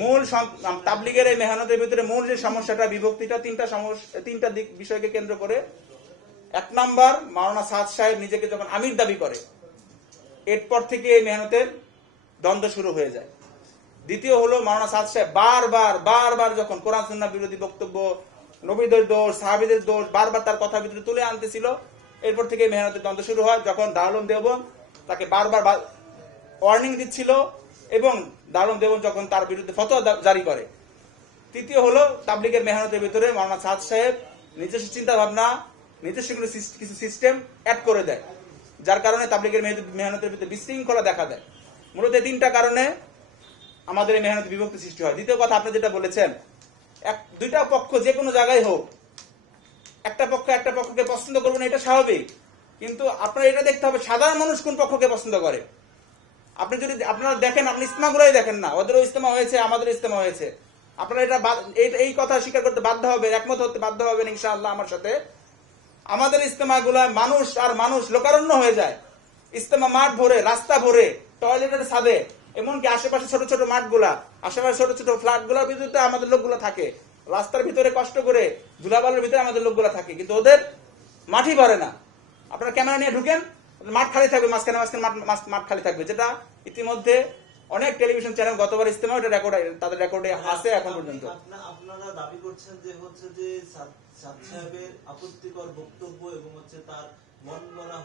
মূল তাবলিগের এই মেহনতের ভিতরে মূল যে সমস্যাটা বিভক্তিটা তিনটা দিক বিষয়কে কেন্দ্র করে। 1 নাম্বার, মাওলানা সাদ সাহেব নিজেকে যখন আমির দাবি করে এরপর থেকে এই মেহনতের দ্বন্দ্ব শুরু হয়ে যায়। দ্বিতীয় হলো, মাওলানা সাদ সাহেব বারবার যখন কোরআন সুন্নাহ বিরোধী বক্তব্য, নবীদের দোষ, সাহাবীদের দোষ বারবার তার কথার ভিতরে তুলে আনতেছিল। এরপর থেকে মেহনতের দ্বন্দ্ব শুরু হয়, যখন দারুল উলুম দেওবন্দ তাকে বারবার ওয়ার্নিং দিচ্ছিল এবং দারুল উলুম দেওবন্দ যখন তার বিরুদ্ধে ফতোয়া জারি করে। তৃতীয় হলো, তাবলিগের মেহনতের ভিতরে মাওলানা সাদ সাহেব নিজস্ব চিন্তা ভাবনা, নিজস্ব কিছু সিস্টেম অ্যাড করে দেয়, যার কারণে তাবলিগের মেহনতের ভিতরে বিশৃঙ্খলা দেখা দেয়। মূলত 3টা কারণে আমাদের এই মেহনত বিভক্তি সৃষ্টি হয়। দ্বিতীয় কথা, আপনি যেটা বলেছেন, 2টা পক্ষ যে কোনো জায়গায় হোক, একটা পক্ষকে পছন্দ করবে না, এটা স্বাভাবিক। কিন্তু আপনারা এটা দেখতে হবে সাধারণ মানুষ কোন পক্ষকে পছন্দ করে। আপনি যদি আপনারা দেখেন, আপনি ইজতেমাগুলোই দেখেন না, ওদেরও ইজতেমা হয়েছে, আমাদেরও ইজতেমা হয়েছে। আপনারা এই কথা স্বীকার করতে বাধ্য হবে, একমত হতে বাধ্য হবেন ইনশাআল্লাহ আমার সাথে। আমাদের ইজতেমাগুলোয় মানুষ আর মানুষ লোকারণ্য হয়ে যায়। ইজতেমা মাঠ ভরে, রাস্তা ভরে, টয়লেটের ছাদে, এমনকি আশেপাশে ছোট ছোট মাঠগুলা, আশেপাশে ছোট ছোট ফ্ল্যাটগুলোর ভিতরে আমাদের লোকগুলো থাকে। রাস্তার ভিতরে কষ্ট করে ধুলাবালুর ভিতরে আমাদের লোকগুলো থাকে, কিন্তু ওদের মাঠই ভরে না। আপনারা ক্যামেরা নিয়ে ঢুকেন, মাঠ খালি থাকবে, মাঝখানে মাঠ খালি থাকবে, যেটা ইতিমধ্যে অনেক টেলিভিশন চ্যানেল গতবার ইজতেমা তাদের রেকর্ডে আছে এখন পর্যন্ত। আপনারা দাবি করছেন যে সাদ সাহেবের আপত্তিকর বক্তব্য এবং তার মন গড়া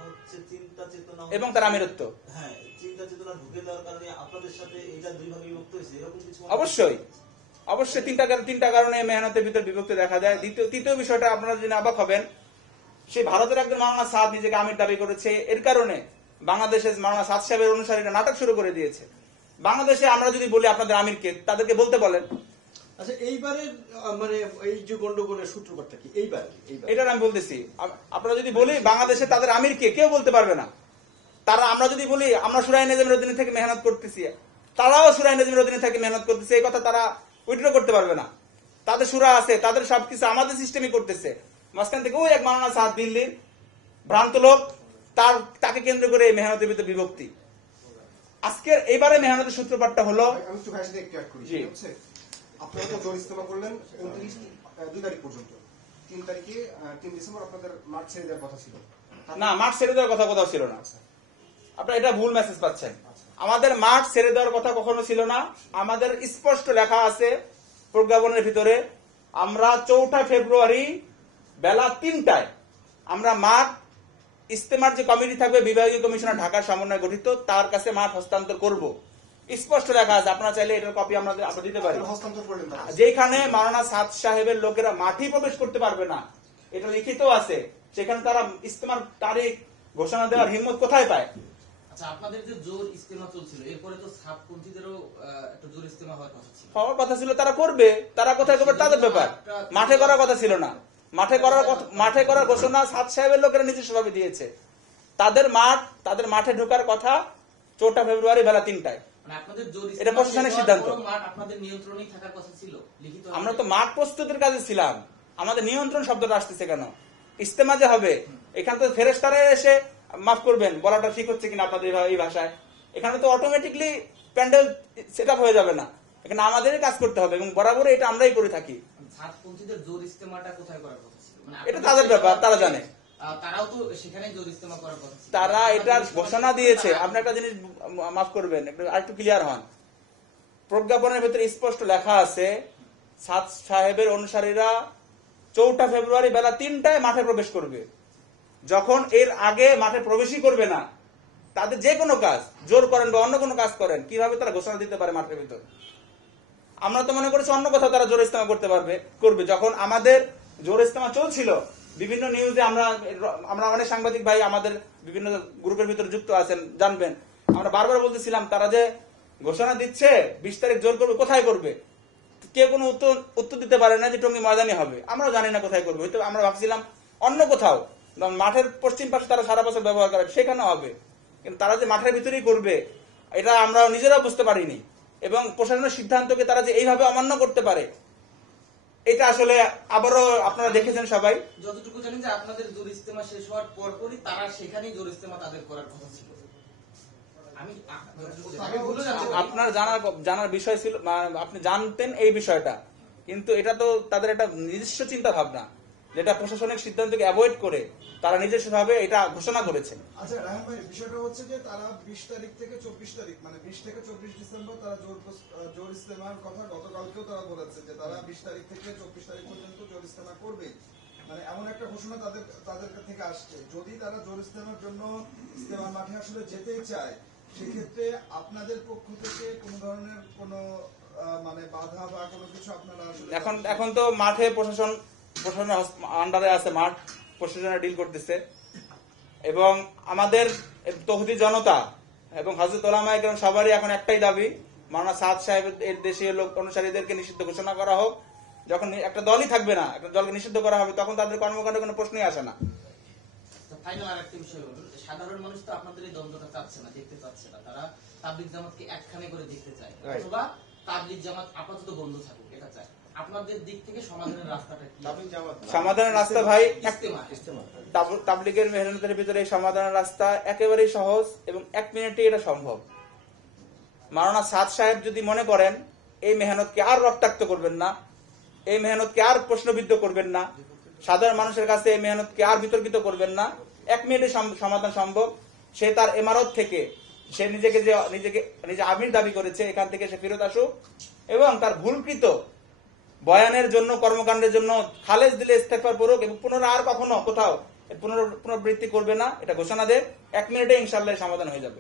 চিন্তা চেতনা এবং তার আমিরত্ব, হ্যাঁ, চিন্তা চেতনা ঢুকে দেওয়ার কারণে আপনাদের সাথে এটা 2 ভাগে বিভক্ত হয়েছে, এরকম কিছু? অবশ্যই 3টা কারণে মেহনতের ভিতর বিভক্তি দেখা যায়। তৃতীয় বিষয়টা আপনারা যদি অবাক হবেন, সেই ভারতের একজন মাওলানা সাদ নিজেকে আমির দাবি করেছে, এর কারণে বাংলাদেশের মাওলানা সাদ সাহেবের অনুসারীরা নাটক শুরু করে দিয়েছে। বাংলাদেশে আমরা যদি বলি আপনাদের আমিরকে, তাদেরকে বলতে বলেন। আচ্ছা, এইবারের মানে এই যে গন্ডগোলের সূত্রপাতটা কি? এইবার এটা আমি বলতেছি, আপনারা যদি বলি বাংলাদেশে তাদের আমিরকে, কেউ বলতে পারবে না। আমরা যদি বলি আমরা সুরাই নেজামের অধীনে থেকে মেহনত করতেছি, তারাও সুরাই নেজামের অধীনে থেকে মেহনত করতেছে, এই কথা তারা উইথড্র করতে পারবে না। তাদের সুরা আছে, তাদের সবকিছু আমাদের সিস্টেমই করতেছে। মাঝখান থেকে ওই এক মাওলানা সাদ দিল্লির ভ্রান্ত লোক, তাকে কেন্দ্র করে এই মেহনতের ভিতরে বিভক্তি। আজকের এইবারে মেহনতের সূত্রপাতটা হলো, আমি একটু ভাইয়ের সাথে একটু অ্যাড করি। আপনারা তো জোর ইজতেমা করলেন 2 তারিখ পর্যন্ত। 3 তারিখে 3 ডিসেম্বর আপনাদের মাঠ ছেড়ে দেওয়ার কথা ছিল না? মাঠ ছেড়ে দেওয়ার কথা কোথাও ছিল না। আপনারা এটা ভুল মেসেজ পাচ্ছেন। আমাদের মাঠ ছেড়ে দেওয়ার কথা কখনো ছিল না। আমাদের স্পষ্ট লেখা আছে প্রজ্ঞাপনের ভিতরে, আমরা 4 ফেব্রুয়ারি বেলা 3টায় আমরা মাঠ, ইজতেমার যে কমিটি থাকবে, বিভাগীয় কমিশনার ঢাকার সমন্বয়ে গঠিত, তার কাছে মাঠ হস্তান্তর করব। স্পষ্ট লেখা আছে, আপনারা চাইলে এটার কপি আমরা দিতে পারি। যেখানে মাওলানা সাদ সাহেবের লোকেরা মাঠে প্রবেশ করতে পারবে না, এটা লিখিত আছে, সেখানে তারা ইজতেমার তারিখ ঘোষণা দেওয়ার হিম্মত কোথায় পায়? আচ্ছা, আপনাদের যে জোর ইজতেমা চলছিল, এরপরে তো সাতপন্থীদেরও একটা জোর ইজতেমা হওয়ার কথা ছিল। হওয়ার কথা ছিল, তারা করবে। তারা কোথায় করবে তাদের ব্যাপার। মাঠে করার কথা ছিল না। মাঠে করার ঘোষণা সাদ সাহেবের লোকেরা নিজস্বভাবে দিয়েছে। তাদের মাঠে ঢোকার কথা 4 ফেব্রুয়ারি বেলা 3টায়। এটা প্রশাসনের সিদ্ধান্ত। আমরা তো মাঠ প্রস্তুতির কাজে ছিলাম। আমাদের নিয়ন্ত্রণ শব্দটা আসতেছে কেন? ইজতেমা যে হবে, এখানে তো ফেরেশতারা এসে, মাফ করবেন বলাটা ঠিক হচ্ছে কিনা আপনাদের এই ভাষায়, এখানে তো অটোমেটিকলি প্যান্ডেল সেট আপ হয়ে যাবে না। এখানে আমাদেরই কাজ করতে হবে এবং বরাবর এটা আমরাই করে থাকি। এটা তাদের ব্যাপার, তারা জানে। তারা এটার ঘোষণা দিয়েছে। আপনি একটা জিনিস মাফ করবেন, আরেকটু ক্লিয়ার হন। প্রজ্ঞাপনের ভিতরে স্পষ্ট লেখা আছে, সাদ সাহেবের অনুসারীরা 4 ফেব্রুয়ারি বেলা 3টায় মাঠে প্রবেশ করবে। যখন এর আগে মাঠে প্রবেশই করবে না, তাদের যে কোনো কাজ জোর করেন বা অন্য কোনো কাজ করেন, কিভাবে তারা ঘোষণা দিতে পারে মাঠের ভিতর? আমরা তো মনে করছি অন্য কোথাও তারা জোর ইজতেমা করবে। যখন আমাদের জোর ইজতেমা চলছিল, বিভিন্ন নিউজে আমরা অনেক সাংবাদিক ভাই আমাদের বিভিন্ন গ্রুপের ভিতরে যুক্ত আছেন, জানবেন, আমরা বারবার বলতেছিলাম তারা যে ঘোষণা দিচ্ছে 20 তারিখ জোর করবে, কোথায় করবে? কেউ কোনো উত্তর দিতে পারে না যে টঙ্গী ময়দানে হবে। আমরা জানি না কোথায় করবে। হয়তো আমরা ভাবছিলাম অন্য কোথাও, মাঠের পশ্চিম পাশে তারা সারা বছর ব্যবহার করে, সেখানে হবে। কিন্তু তারা যে মাঠের ভিতরেই করবে, এটা আমরা নিজেরাও বুঝতে পারিনি। এবং প্রশাসনের সিদ্ধান্তকে তারা যে এইভাবে অমান্য করতে পারে, এটা আসলে আবারও আপনারা দেখেছেন সবাই। যতটুকু জানি যে আপনাদের জোর ইজতেমা শেষ হওয়ার পরপরই তারা সেখানেই জোর ইজতেমা তাদের করার কথা ছিল। আমি ভুলে যাচ্ছি। আপনার জানার বিষয় ছিল, আপনি জানতেন এই বিষয়টা, কিন্তু এটা তো তাদের একটা নিজস্ব চিন্তা ভাবনা, যেটা প্রশাসনিক সিদ্ধান্তকে অ্যাভয়েড করে তারা নিজস্ব ভাবে এটা ঘোষণা করেছে। আচ্ছা রায়হান ভাই, বিষয়টা হচ্ছে যে তারা 20 তারিখ থেকে 24 তারিখ মানে 20 থেকে 24 ডিসেম্বর তারা জোর ইস্তেমার কথা গতকালকেও তারা বলেছে যে তারা 20 তারিখ থেকে 24 তারিখ পর্যন্ত জোর ইস্তেমা করবে। মানে এমন একটা ঘোষণা তাদের থেকে আসছে। যদি তারা জোর ইস্তেমার জন্য ইস্তেমার মাঠে আসলে যেতেই চায়, সেক্ষেত্রে আপনাদের পক্ষ থেকে কোনো ধরনের কোনো মানে বাধা বা কোনো কিছু আপনারা আসলে এখন তো মাঠে প্রশাসনের আন্ডারে আছে, মাঠ প্রশাসনে ডিল করতেছে, এবং আমাদের তৌহিদি জনতা এবং হযরত উলামায়ে কেরাম সবারই এখন একটাই দাবি, মাওলানা সাদ সাহেবের দেশীয় লোক অনুসারীদেরকে নিষিদ্ধ ঘোষণা করা হোক। যখন একটা দলই থাকবে না, একটা দলকে নিষিদ্ধ করা হবে, তখন তাদের কর্মকাণ্ডে কোনো প্রশ্নই আসে না। ফাইনাল আর একটা বিষয় হলো, সাধারণ মানুষ তো আপনাদের এই দ্বন্দ্বটা চাচ্ছে না, দেখতে চাচ্ছে না। তারা তাবলিগ জামাতকে একখানে করে দেখতে চায়, অথবা তাবলিগ জামাত আপাতত বন্ধ থাকুক, এটা চায়। আপনাদের দিক থেকে সমাধানের রাস্তাটা কি? সমাধানের রাস্তা ভাই, ইস্তেমা। তাবলিগের মেহনতের ভিতরে এই সমাধানের রাস্তা একেবারেই সহজ এবং 1 মিনিটে এটা সম্ভব। মাওলানা সাদ সাহেব যদি মনে করেন এই মেহনতকে আর রক্তাক্ত করবেন না, এই মেহনতকে আর প্রশ্নবিদ্ধ করবেন না, সাধারণ মানুষের কাছে এই মেহনতকে আর বিতর্কিত করবেন না, 1 মিনিটে সমাধান সম্ভব। সে তার ইমারত থেকে সে নিজে আমির দাবি করেছে, এখান থেকে সে ফেরত আসুক এবং তার ভুলকৃত বয়ানের জন্য, কর্মকাণ্ডের জন্য খালেজ দিলে ইস্তেগফার করুক এবং পুনরায় আর কখনো কোথাও পুনরাবৃত্তি করবে না, এটা ঘোষণা দেয়। 1 মিনিটে ইনশাআল্লাহ সমাধান হয়ে যাবে।